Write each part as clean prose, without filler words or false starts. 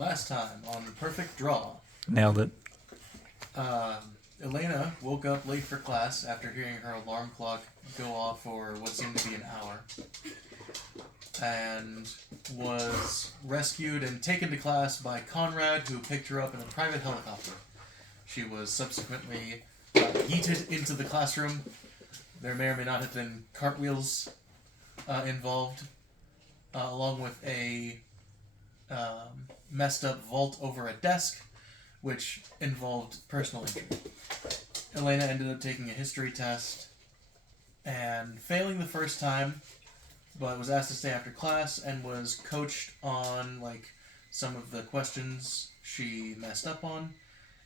Last time on the Perfect Draw, Nailed it. Elena woke up late for class after hearing her alarm clock go off for what seemed to be an hour, and was rescued and taken to class by Conrad, who picked her up in a private helicopter. She was subsequently yeeted into the classroom. There may or may not have been cartwheels involved, along with a messed up vault over a desk, which involved personal injury. Elena ended up taking a history test and failing the first time, but was asked to stay after class and was coached on some of the questions she messed up on,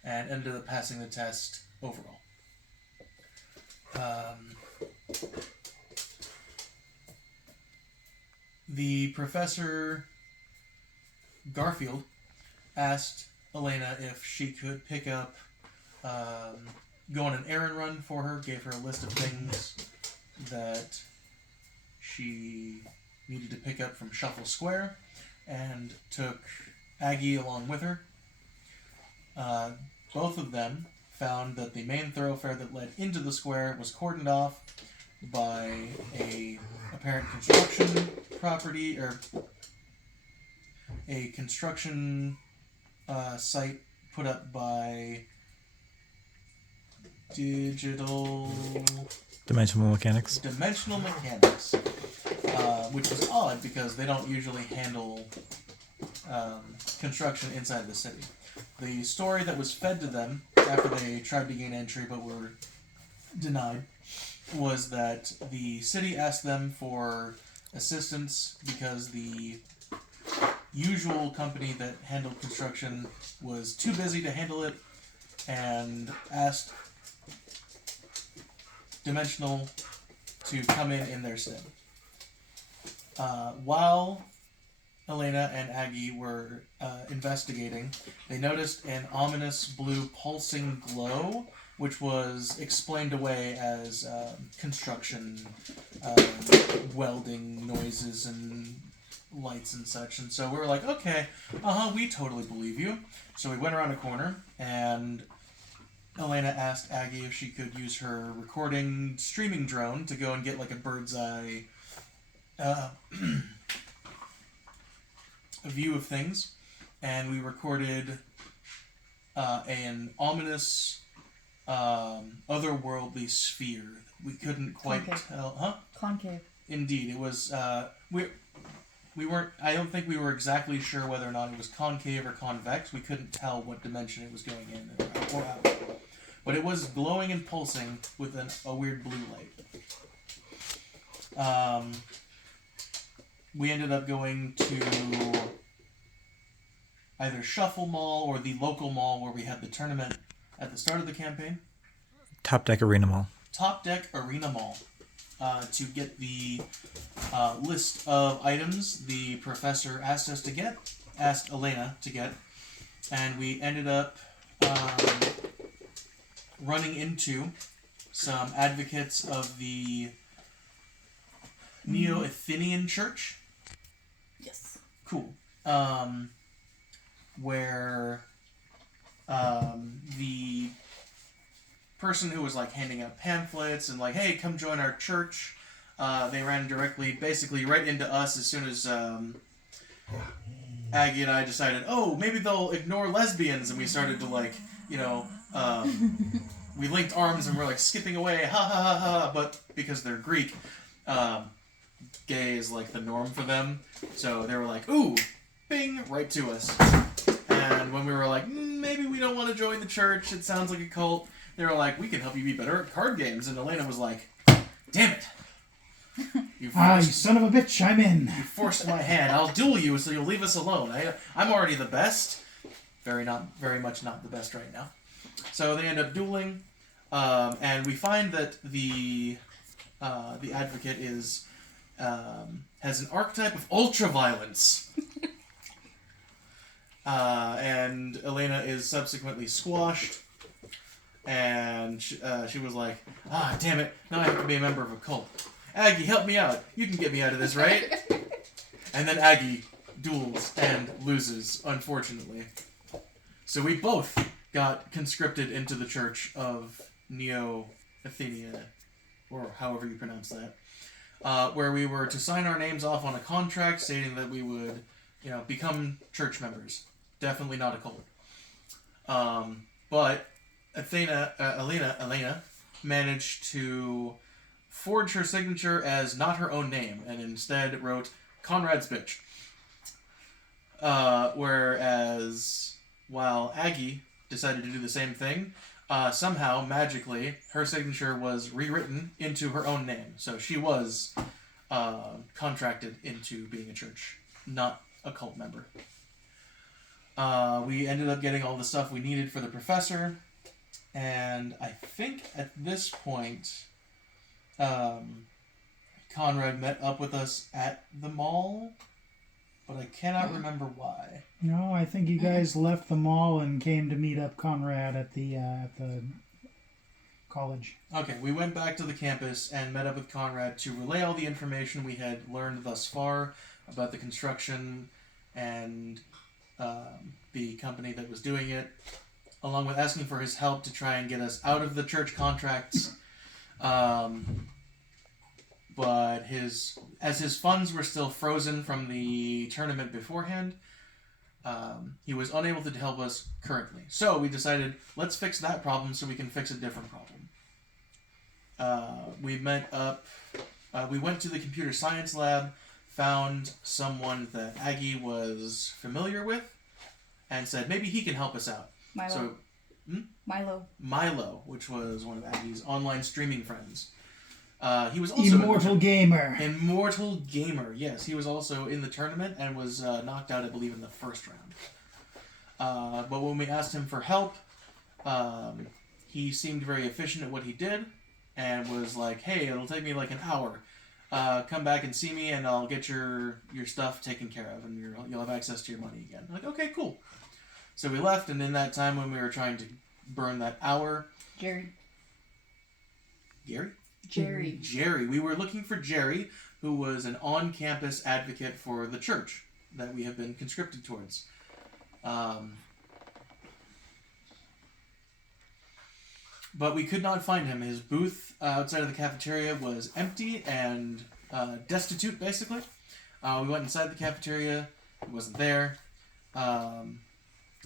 and ended up passing the test overall. The professor Garfield asked Elena if she could pick up, go on an errand run for her, gave her a list of things that she needed to pick up from Shuffle Square, and took Aggie along with her. Both of them found that the main thoroughfare that led into the square was cordoned off by a apparent construction property, or a construction site put up by Dimensional Mechanics. Dimensional Mechanics, which was odd because they don't usually handle construction inside the city. The story that was fed to them after they tried to gain entry but were denied was that the city asked them for assistance because the usual company that handled construction was too busy to handle it, and asked Dimensional to come in their stead. While Elena and Aggie were investigating, they noticed an ominous blue pulsing glow, which was explained away as construction, welding noises and lights and such. And so we were like, okay, we totally believe you. So we went around a corner, and Elena asked Aggie if she could use her recording streaming drone to go and get a bird's eye a view of things. And we recorded an ominous otherworldly sphere. We couldn't quite tell. Concave. Indeed, it was. We weren't. I don't think we were exactly sure whether or not it was concave or convex. We couldn't tell what dimension it was going in or out. But it was glowing and pulsing with a weird blue light. We ended up going to either Shuffle Mall or the local mall where we had the tournament at the start of the campaign. Top Deck Arena Mall. Top Deck Arena Mall. To get the list of items the professor asked Elena to get, and we ended up running into some advocates of the Neo-Athenian Church. Yes. Cool. Where the person who was handing out pamphlets and hey, come join our church, they ran basically right into us as soon as Aggie and I decided, maybe they'll ignore lesbians, and we started to we linked arms and we're skipping away, ha ha ha ha, but because they're Greek, gay is the norm for them, so they were ooh, bing, right to us. And when we were maybe we don't want to join the church, it sounds like a cult, they were we can help you be better at card games. And Elena was damn it. You son of a bitch, I'm in. You forced my hand. I'll duel you so you'll leave us alone. I'm already the best. Very much not the best right now. So they end up dueling, and we find that the advocate has an archetype of ultraviolence. And Elena is subsequently squashed. And she was damn it, now I have to be a member of a cult. Aggie, help me out. You can get me out of this, right? And then Aggie duels and loses, unfortunately. So we both got conscripted into the Church of Neo Athenia, or however you pronounce that, where we were to sign our names off on a contract stating that we would, become church members. Definitely not a cult. But Elena managed to forge her signature as not her own name, and instead wrote Conrad's bitch. Whereas, while Aggie decided to do the same thing, somehow, magically, her signature was rewritten into her own name. So she was contracted into being a church, not a cult member. We ended up getting all the stuff we needed for the professor, and I think at this point, Conrad met up with us at the mall, but I cannot remember why. No, I think you guys left the mall and came to meet up Conrad at the college. Okay, we went back to the campus and met up with Conrad to relay all the information we had learned thus far about the construction and the company that was doing it, along with asking for his help to try and get us out of the church contracts. But as his funds were still frozen from the tournament beforehand, he was unable to help us currently. So we decided, let's fix that problem so we can fix a different problem. We went to the computer science lab, found someone that Aggie was familiar with, and said maybe he can help us out. Milo. Milo, which was one of Aggie's online streaming friends. He was also Immortal Gamer. Immortal Gamer, yes. He was also in the tournament and was knocked out, I believe, in the first round. But when we asked him for help, he seemed very efficient at what he did and was like, hey, it'll take me like an hour. Come back and see me and I'll get your stuff taken care of and you'll have access to your money again. I'm like, okay, cool. So we left, and in that time when we were trying to burn that hour... Gary. We were looking for Jerry, who was an on-campus advocate for the church that we have been conscripted towards. But we could not find him. His booth outside of the cafeteria was empty and destitute, basically. We went inside the cafeteria. He wasn't there.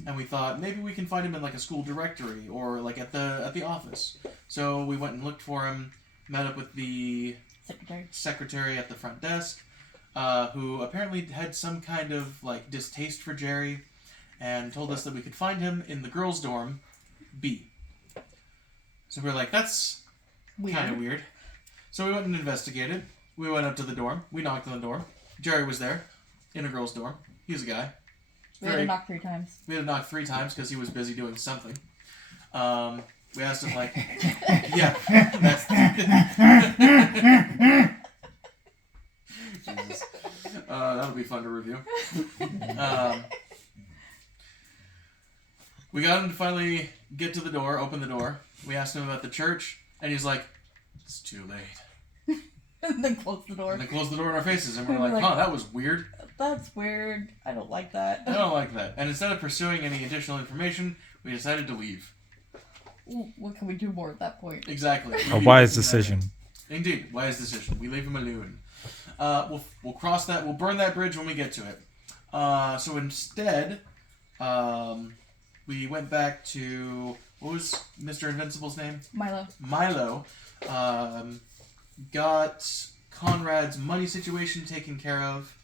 And we thought maybe we can find him in like a school directory or like at the office. So we went and looked for him. Met up with the secretary at the front desk, who apparently had some kind of like distaste for Jerry, and told us that we could find him in the girls' dorm, B. So we were like, that's kind of weird. So we went and investigated. We went up to the dorm. We knocked on the door. Jerry was there, in a girls' dorm. He was a guy. We had to knock 3 times. We had to knock 3 times because he was busy doing something. We asked him, like, yeah, that's... Jesus. That'll be fun to review. We got him to finally get to the door, open the door. We asked him about the church, and he's like, it's too late. And then close the door. And then close the door in our faces, and we're like, huh, that was weird. That's weird. I don't like that. I don't like that. And instead of pursuing any additional information, we decided to leave. What can we do more at that point? Exactly. A wise decision. Indeed, wise decision. We leave him alone. We'll cross that. We'll burn that bridge when we get to it. So instead, we went back to, what was Mr. Invincible's name? Milo. Got Conrad's money situation taken care of.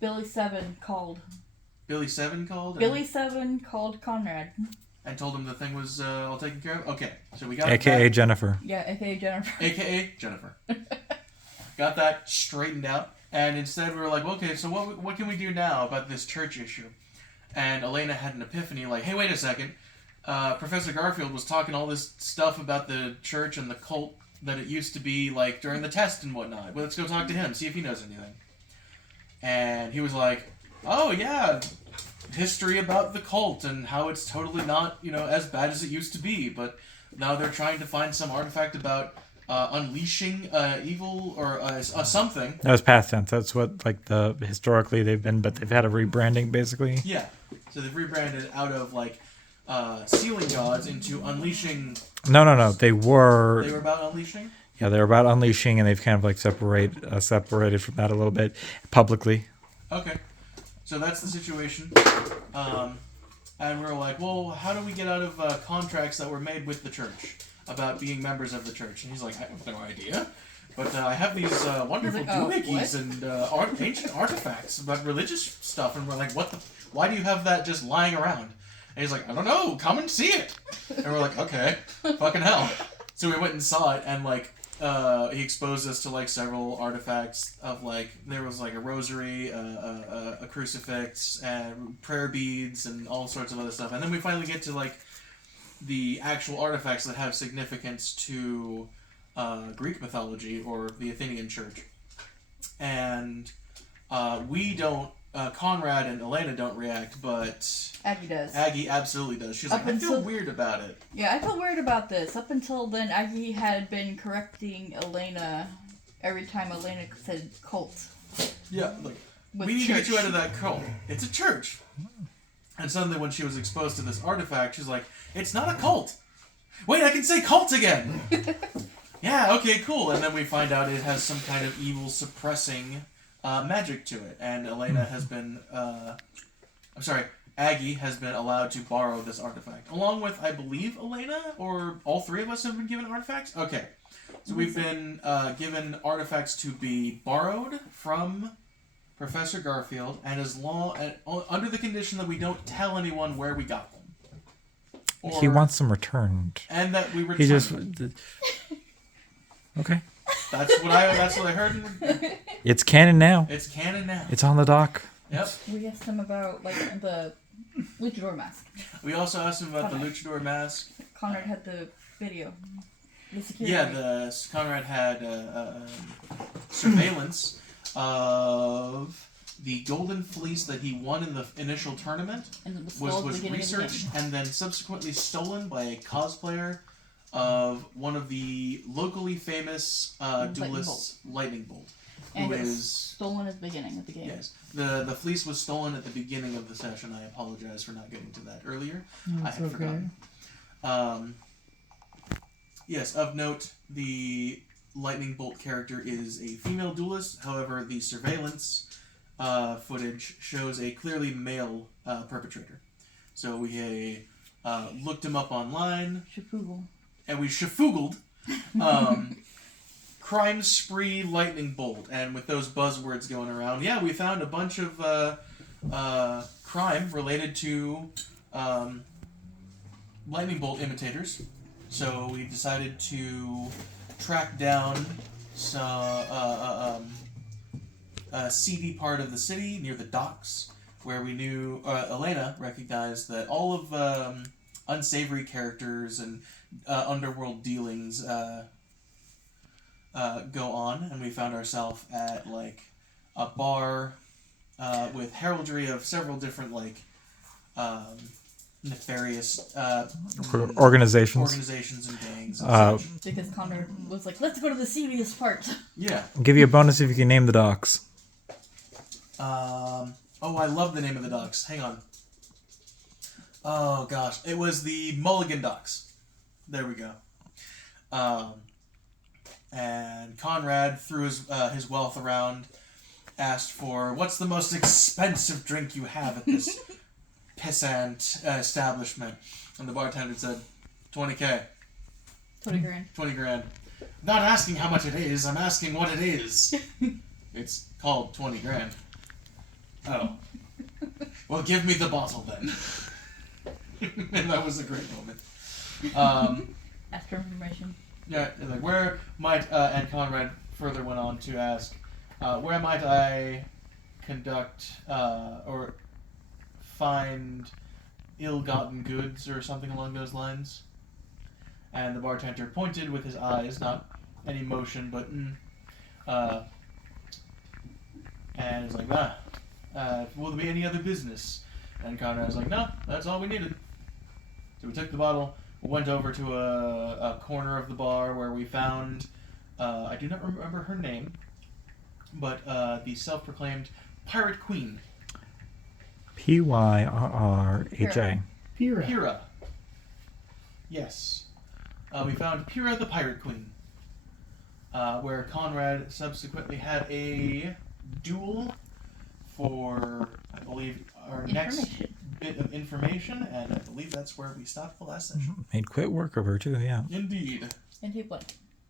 Billy Seven called. Billy Seven called Conrad. And told him the thing was all taken care of? Okay, so we got AKA Jennifer. Yeah, AKA Jennifer. AKA Jennifer. Got that straightened out. And instead we were like, well, okay, so what can we do now about this church issue? And Elena had an epiphany like, hey, wait a second. Professor Garfield was talking all this stuff about the church and the cult that it used to be like during the test and whatnot. Well, let's go talk to him, see if he knows anything. And he was like, oh, yeah, history about the cult and how it's totally not, as bad as it used to be. But now they're trying to find some artifact about unleashing evil or something. That was past tense. That's what like the historically they've been, but they've had a rebranding basically. Yeah. So they've rebranded out of like sealing gods into unleashing. No. They were. They were about unleashing. Yeah, they're about unleashing, and they've kind of like separated from that a little bit publicly. Okay. So that's the situation. And we were like, well, how do we get out of contracts that were made with the church about being members of the church? And he's like, I have no idea. But I have these wonderful He's like, oh, doohickeys and ancient artifacts about religious stuff. And we're like, why do you have that just lying around? And he's like, I don't know, come and see it. And we're like, okay, fucking hell. So we went and saw it, and like, he exposed us to like several artifacts of like, there was like a rosary, a crucifix, and prayer beads, and all sorts of other stuff. And then we finally get to like the actual artifacts that have significance to Greek mythology or the Athenian church. And we don't, Conrad and Elena don't react, but Aggie does. Aggie absolutely does. She's Up like, I feel until- weird about it. Yeah, I felt weird about this. Up until then, Aggie had been correcting Elena every time Elena said cult. Yeah, like, With we need to get church. you out of that cult. It's a church. And suddenly when she was exposed to this artifact, she's like, it's not a cult. Wait, I can say cult again. Yeah, okay, cool. And then we find out it has some kind of evil suppressing magic to it. And Elena has been, Aggie has been allowed to borrow this artifact. Along with, I believe, Elena, or all three of us have been given artifacts? Okay. So we've been given artifacts to be borrowed from Professor Garfield, and under the condition that we don't tell anyone where we got them. He wants them returned. And that we return He just. them. Okay. That's what I heard. It's canon now. It's canon now. It's on the dock. Yep. We asked him about like the luchador mask. We also asked him about the Conrad. luchador mask. Conrad had the video. The security. Yeah, Conrad had surveillance of the golden fleece that he won in the initial tournament. And it was Was researched and then subsequently stolen by a cosplayer of one of the locally famous duelists, Lightning Bolt. And Who it was is stolen at the beginning of the game. yes, the fleece was stolen at the beginning of the session. I apologize for not getting to that earlier. I That's had okay. forgotten. Yes, of note, the Lightning Bolt character is a female duelist. However, the surveillance footage shows a clearly male perpetrator. So we looked him up online, Shafoogle. and we shafoogled crime spree Lightning Bolt. And with those buzzwords going around, yeah, we found a bunch of crime related to Lightning Bolt imitators. So we decided to track down a seedy part of the city near the docks, where we knew Elena recognized that all of unsavory characters and underworld dealings go on, and we found ourselves at like a bar with heraldry of several different like nefarious Organizations. and gangs. And such. Because Conrad was like, let's go to the serious part. Yeah. I'll give you a bonus if you can name the docks. Oh, I love the name of the docks. Hang on. Oh gosh, it was the Mulligan Docks. There we go. And Conrad threw his wealth around, asked for, what's the most expensive drink you have at this pissant establishment? And the bartender said, 20K. 20 grand. 20 grand. Not asking how much it is, I'm asking what it is. It's called 20 grand. Oh. Well, give me the bottle then. And that was a great moment. Ask for information. Yeah, like where might and Conrad further went on to ask, where might I conduct or find ill-gotten goods or something along those lines? And the bartender pointed with his eyes, not any motion, but and he's like, will there be any other business? And Conrad was like, no, that's all we needed. So we took the bottle, went over to a corner of the bar where we found, I do not remember her name, but the self-proclaimed Pirate Queen. Pyrrha. Pyrrha. Pyrrha. Yes. We found Pyrrha the Pirate Queen, where Conrad subsequently had a duel for, I believe, our next bit of information, and I believe that's where we stopped the last session. Made quick work of her too. Yeah. Indeed. And he won.